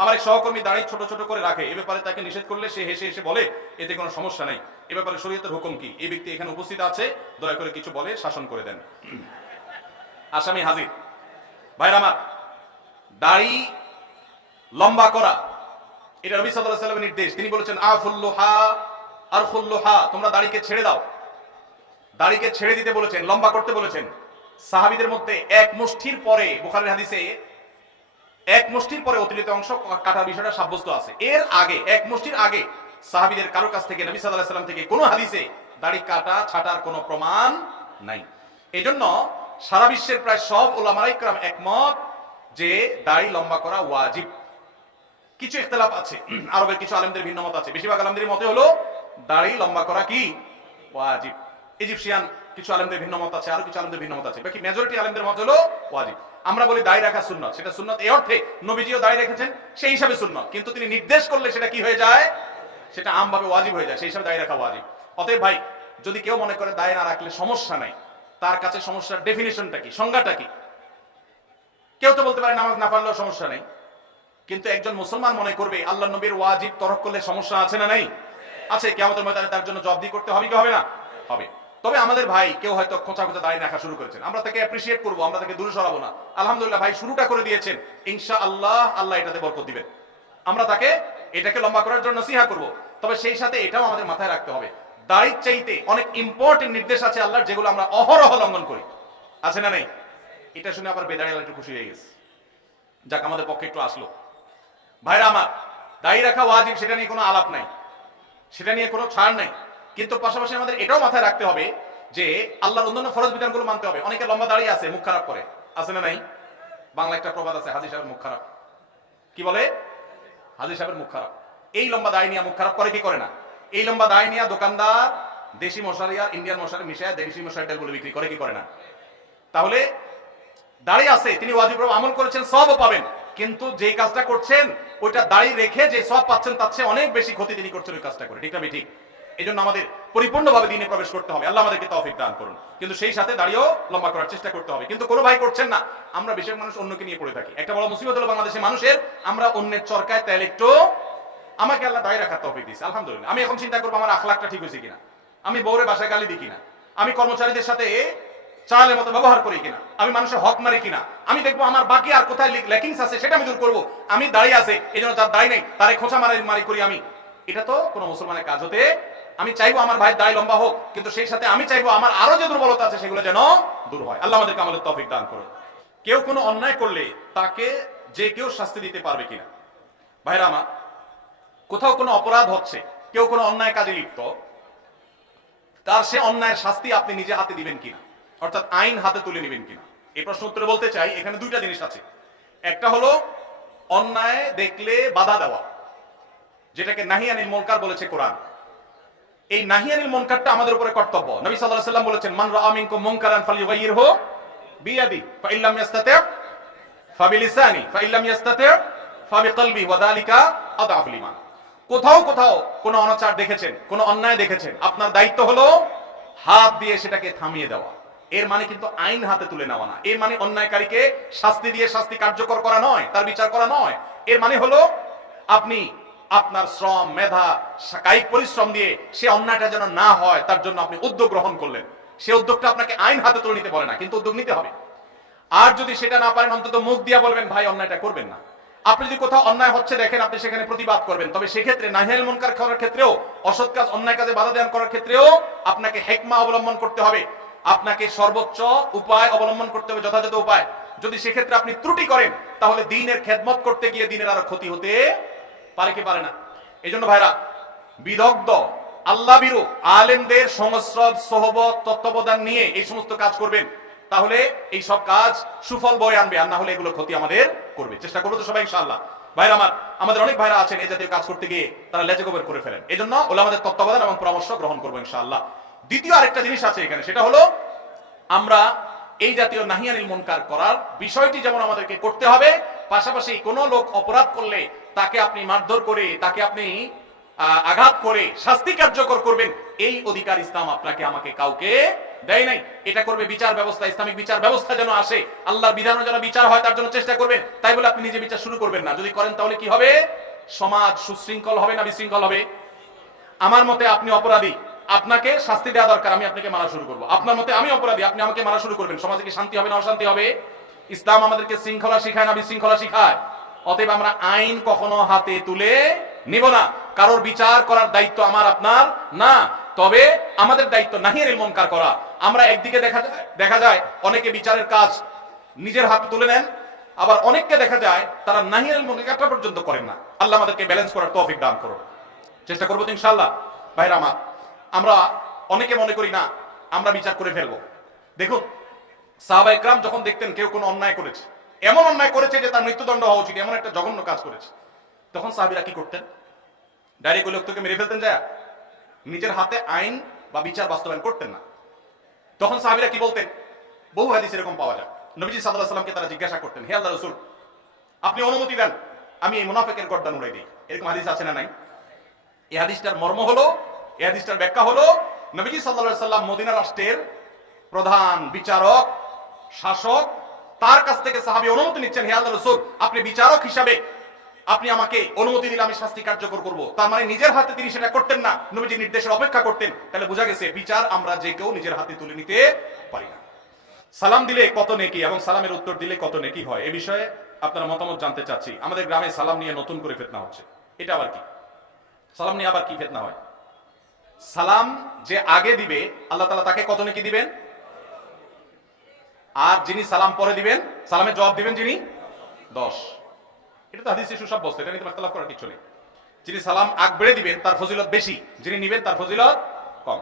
আমার এক সহকর্মী দাড়ি ছোট ছোট করে রাখে, এ ব্যাপারে তাকে নিষেধ করলে সে হেসে হেসে বলে এতে কোনো সমস্যা নেই, এ ব্যাপারে শরীয়তের হুকুম কি? এই ব্যক্তি এখানে উপস্থিত আছে, দয়া করে কিছু বলে শাসন করে দেন। আসামি হাজির। ভাইরা আমার, দাড়ি লম্বা করা এটা নবী সাল্লাল্লাহু আলাইহি ওয়াসাল্লামের নির্দেশ। তিনি বলেছেন আফুল্লুহা আরখুল্লুহা, তোমরা দাড়িকে ছেড়ে দাও। দাড়িকে ছেড়ে দিতে বলেছেন, লম্বা করতে বলেছেন। সাহাবীদের মধ্যে এক মুষ্টির পরে, বুখারীর হাদিসে এক মুষ্টির পরে অতিরিক্ত অংশ কাটার বিষয়টা সাব্যস্ত আছে। এর আগে, এক মুষ্টির আগে সাহাবীদের কারো কাছ থেকে, নবী সাল্লাল্লাহু আলাইহি ওয়াসাল্লাম থেকে কোনো হাদিসে দাড়ি কাটা ছাটার কোনো প্রমাণ নাই। এজন্য সারা বিশ্বের প্রায় সব উলামায়ে কেরাম একমত যে দাড়ি লম্বা করা ওয়াজিব। কিছু ইখতিলাফ আছে, আরবের কিছু আলেমদের ভিন্ন মত আছে। বেশিরভাগ আলেমদের মতে হলো দাড়ি লম্বা করা কি ওয়াজিব। ইজিপশিয়ান কিছু আলেমদের ভিন্ন মত আছে, আরো কিছু আলেমদের ভিন্ন মত আছে। বাকি মেজরিটি আলেমদের মত হলো ওয়াজিব। আমরা বলি দাড়ি রাখা সুন্নাত, সেটা সুন্নাত এই অর্থে নবীজিও দাড়ি রেখেছেন, সেই হিসাবে সুন্নাত। কিন্তু তিনি নির্দেশ করলে সেটা কি হয়ে যায়? সেটা আমভাবে ওয়াজিব হয়ে যায়, সেই হিসাবে দাড়ি রাখা ওয়াজিব। অতএব ভাই, যদি কেউ মনে করে দাড়ি না রাখলে সমস্যা নাই, তার কাছে সমস্যার ডেফিনিশনটা কি, সংজ্ঞাটা কি? কেউ তো বলতে পারে নামাজ না পড়লেও সমস্যা নেই, কিন্তু একজন মুসলমান মনে করবে আল্লাহ নবীর ওয়াজিব তরক করলে সমস্যা আছে না নাই? আছে। কিয়ামতের ময়দানে তার জন্য জবাবদিহি করতে হবে কি হবে না? হবে। তবে আমাদের ভাই কেউ হয়তো খোঁচা খোঁচা দাঁড়িয়ে রাখা শুরু করেছেন, আমরা তাকে অ্যাপ্রিসিয়েট করবো, আমরা তাকে দূরে সরাবো না। আলহামদুলিল্লাহ ভাই শুরুটা করে দিয়েছেন, ইনশাআল্লাহ আল্লাহ এটাতে বরকত দিবেন। আমরা তাকে এটাকে লম্বা করার জন্য নসিহা করব। তবে সেই সাথে এটাও আমাদের মাথায় রাখতে হবে, দাড়ির চাইতে অনেক ইম্পর্টেন্ট নির্দেশ আছে আল্লাহর, যেগুলো আমরা অহরহ লঙ্ঘন করি। আছে না নেই? এটা শুনে আবার বেদাড়ি একটু খুশি হয়ে গেছে, যাক আমাদের পক্ষে একটু আসলো। ভাইরা আমার, দাড়ি রাখা ওয়াজিব, সেটা নিয়ে কোনো আলাপ নাই, সেটা নিয়ে কোনো ছাড় নাই। কিন্তু পাশাপাশি আমাদের এটাও মাথায় রাখতে হবে যে আল্লাহর অন্যান্য ফরজ বিধানগুলো মানতে হবে। অনেকে লম্বা দাঁড়িয়ে আছে, মুখ খারাপ করে, আছে না নাই? বাংলা একটা প্রবাদ আছে, হাজী সাহেবের মুখ খারাপ। কি বলে? হাজী সাহেবের মুখ খারাপ। এই লম্বা দাড়ি নিয়ে মুখ খারাপ করে কি করে না? এই লম্বা দাড়ি নিয়ে দোকানদার দেশি মশারি আর ইন্ডিয়ান মশারি মিশায় দেশি মশারি তেল বলে বিক্রি করে কি করে না? তাহলে দাড়ি আছে, তিনি ওয়াজিব আমল করেছেন, সবও পাবেন, কিন্তু যেই কাজটা করছেন ওইটা দাড়ি রেখে যে সব পাচ্ছেন তার চেয়ে অনেক বেশি ক্ষতি তিনি করছেন ওই কাজটা করে। ঠিক না ঠিক? এই জন্য আমাদের পরিপূর্ণভাবে দিনে প্রবেশ করতে হবে, আল্লাহ আমাদেরকে তৌফিক দান করুন। কিন্তু সেই সাথে দাড়িও লম্বা করার চেষ্টা করতে হবে। কিন্তু কোনো ভাই করছেন না, আমরা বেশিরভাগ মানুষ অন্যকে নিয়ে পড়ে থাকি। একটা বড় মুসিবত হলো বাংলাদেশের মানুষের, আমরা অন্যের চরকায় তেল একটু, আমাকে আল্লাহ দাড়ি রাখার তৌফিক দিয়েছে আলহামদুলিল্লাহ। আমি এখন চিন্তা করবো আমার আখলাকটা ঠিক হয়েছে কিনা, আমি বউরে বাসায় গালি দিই কিনা, আমি কর্মচারীদের সাথে চালের মতো ব্যবহার করি কিনা, আমি মানুষের হক মারি কিনা, আমি দেখবো আমার বাকি আর কোথায় ল্যাকিংস আছে সেটা আমি দূর করবো। আমি দাঁড়িয়ে আছে, এই জন্য যার দাড়ি নেই তারে খোঁচা মারি করি আমি। এটা তো কোনো মুসলমানের কাজ হতে, আমি চাইবো আমার ভাই দাড়ি লম্বা হোক, কিন্তু সেই সাথে আমি চাইবো আমার আরো যে দুর্বলতা আছে সেগুলো যেন দূর হয়। আল্লাহ আমাদেরকে আমলের তৌফিক দান করুন। কেউ কোনো অন্যায় করলে তাকে যে কেউ শাস্তি দিতে পারবে কিনা? ভাইরা আমার, কোথাও কোনো অপরাধ হচ্ছে, কেউ কোনো অন্যায় কাজে লিপ্ত, তার সে অন্যায়ের শাস্তি আপনি নিজে হাতে দিবেন কিনা, অর্থাৎ আইন হাতে তুলে নেবেন কিনা? এই প্রশ্ন উত্তরে বলতে চাই এখানে দুইটা জিনিস আছে। একটা হলো অন্যায় দেখলে বাধা দেওয়া, যেটাকে নাহি আনিল মুনকার বলেছে কোরআন। এই নাহি আনিল মুনকারটা আমাদের উপরে কর্তব্য। নবী সাল্লাল্লাহু আলাইহি ওয়াসাল্লাম বলেছেন মান রাআ মিনকুম মুনকারান ফালইয়ুগাইয়িরহু বিয়াদি ফাইল্লাম ইয়াস্তাতি' ফাবিলিসানি ফাইল্লাম ইয়াস্তাতি' ফাবিকলবি ওয়া যালিকা আযআফুল ঈমান। কোথাও কোথাও কোনো অনাচার দেখেছেন, কোনো অন্যায় দেখেছেন, আপনার দায়িত্ব হলো হাত দিয়ে সেটাকে থামিয়ে দেওয়া। এর মানে কিন্তু আইন হাতে তুলে নেওয়া না। এর মানে অন্যায়কারীকে শাস্তি দিয়ে শাস্তি কার্যকর করা নয়, তার বিচার করা নয়। এর মানে হলো আপনি আপনার শ্রম, মেধা, কায়িক পরিশ্রম দিয়ে সে অন্যায়টা যেন না হয় তার জন্য আপনি উদ্যোগ গ্রহণ করলেন। সে উদ্যোগটা আপনাকে আইন হাতে তুলে নিতে বলে না, কিন্তু উদ্যোগ নিতে হবে। আর যদি সেটা না পারেন, অন্তত মুখ দিয়া বলবেন ভাই অন্যায়টা করবেন না। আপনি যদি কোথাও অন্যায় হচ্ছে দেখেন, আপনি সেখানে প্রতিবাদ করবেন। তবে সেক্ষেত্রে নাহি আনিল মুনকার করার ক্ষেত্রেও, অসৎ কাজ অন্যায় কাজে বাধা দান করার ক্ষেত্রেও আপনাকে হিকমা অবলম্বন করতে হবে, আপনাকে সর্বোচ্চ উপায় অবলম্বন করতে হবে, যথাযথ উপায়। যদি সেক্ষেত্রে আপনি ত্রুটি করেন, তাহলে দ্বীনের খেদমত করতে গিয়ে দ্বীনের আরো ক্ষতি হতে পারে কি পারে না? এই জন্য ভাইরা, বিদগ্ধ আল্লাহ বিরু আলেমদের সংস্রব, সোহবত, তত্ত্বাবধান নিয়ে এই সমস্ত কাজ করবেন, তাহলে এই সব কাজ সুফল বয়ে আনবে। আর না হলে এগুলো ক্ষতি আমাদের করবে। চেষ্টা করবো তো সবাই ইনশাআল্লাহ। ভাইরা আমার, আমাদের অনেক ভাইরা আছেন এই জাতীয় কাজ করতে গিয়ে তারা লেজে গোবর করে ফেলেন। এই জন্য ওলামাদের তত্ত্বাবধান এবং পরামর্শ গ্রহণ করবো ইনশাআল্লাহ। দ্বিতীয় আরেকটা জিনিস আছে এখানে, সেটা হলো আমরা এই জাতীয় নাহি আনিল মুনকার করার বিষয়টি যেমন আমাদেরকে করতে হবে, পাশাপাশি কোনো লোক অপরাধ করলে তাকে আপনি মারধর করে, তাকে আপনি আঘাত করে শাস্তি কার্যকর করবেন, এই অধিকার ইসলাম আপনাকে আমাকে কাউকে দেয় নাই। এটা করবে বিচার ব্যবস্থা, ইসলামিক বিচার ব্যবস্থা যেন আসে, আল্লাহর বিধানের যেন বিচার হয়, তার জন্য চেষ্টা করবেন। তাই বলে আপনি নিজে বিচার শুরু করবেন না। যদি করেন তাহলে কি হবে? সমাজ সুশৃঙ্খল হবে না বিশৃঙ্খল হবে? আমার মতে আপনি অপরাধী, আপনাকে শাস্তি দেওয়া দরকার, আমি আপনাকে মারা শুরু করবো। আপনার মতে আমি অপরাধী, আপনি আমাকে মারা শুরু করবেন। সমাজে কি শান্তি হবে না অশান্তি হবে? ইসলাম আমাদেরকে শৃঙ্খলা শিখায় না বিশৃঙ্খলা শিখায়? অতএব আমরা আইন কখনো হাতে তুলে নিব না। কারোর বিচার করার দায়িত্ব আমার আপনার না, তবে আমাদের দায়িত্ব নাহিয়ানিল মুনকার করা। আমরা একদিকে দেখা যায় অনেকে বিচারের কাজ নিজের হাতে তুলে নেন, আবার অনেককে দেখা যায় তারা নাহিয়ানিল মুনকারটা পর্যন্ত করেন না। আল্লাহ আমাদেরকে ব্যালেন্স করার তৌফিক দান করুন। চেষ্টা করবো তো ইনশাআল্লাহ। ভাইরা আমার, আমরা অনেকে মনে করি না আমরা বিচার করে ফেলবো। দেখুন, সাহাবা ইকরাম যখন দেখতেন কেউ কোনো অন্যায় করেছে, এমন অন্যায় করেছে যে তার মৃত্যুদণ্ড হওয়া উচিত, এমন একটা জঘন্য কাজ করেছে, তখন সাহাবীরা কি করতেন? ডাইরেক্ট ওই লোকটাকে মেরে ফেলতেন যায়? নিজের হাতে আইন বা বিচার বাস্তবায়ন করতেন না। তখন সাহাবীরা কি বলতেন? বহু হাদিস এরকম পাওয়া যায়। নবীজি সাল্লাল্লাহু আলাইহি ওয়াসাল্লামকে তারা জিজ্ঞাসা করতেন, হে আল্লাহর রাসূল, আপনি অনুমতি দেন আমি এই মুনাফিকের গর্দান উড়াই দিই। এরকম হাদিস আছে না নাই? এই হাদিসটার মর্ম হলো, এই হাদিসটার ব্যাখ্যা হলো, নবীজি সাল্লাল্লাহু আলাইহি ওয়াসাল্লাম মদিনা রাষ্ট্রের প্রধান বিচারক, শাসক, তার কাছ থেকে সাহাবী অনুমতি নিচ্ছেন, হে আল্লাহর রাসূল, আপনি বিচারক হিসাবে আপনি আমাকে অনুমতি দিলে আমি শাস্তি কার্যকর করব। তার মানে নিজের হাতে তিনি সেটা করতেন না, নবীজির নির্দেশের অপেক্ষা করতেন। তাহলে বোঝা গেছে বিচার আমরা যে কেউ নিজের হাতে তুলে নিতে পারি না। সালাম দিলে কত নেকি এবং সালামের উত্তর দিলে কত নেকি হয়, এ বিষয়ে আপনারা মতামত জানতে চাচ্ছি। আমাদের গ্রামে সালাম নিয়ে নতুন করে ফিতনা হচ্ছে। এটা আবার কি? সালাম নিয়ে আবার কি ফিতনা হয়? সালাম যে আগে দিবে আল্লাহ তাআলা তাকে কত নেকি দিবেন, আর যিনি সালাম পরে দিবেন, সালামের জবাব দিবেন যিনি, 10। এটা তো হাদিসে সুসাব্যস্ত, এটা নিয়ে ইখতিলাফ করার কিছু নেই। যিনি সালাম আগ বেড়ে দিবেন তার ফজিলত বেশি, যিনি নিবেন তার ফজিলত কম।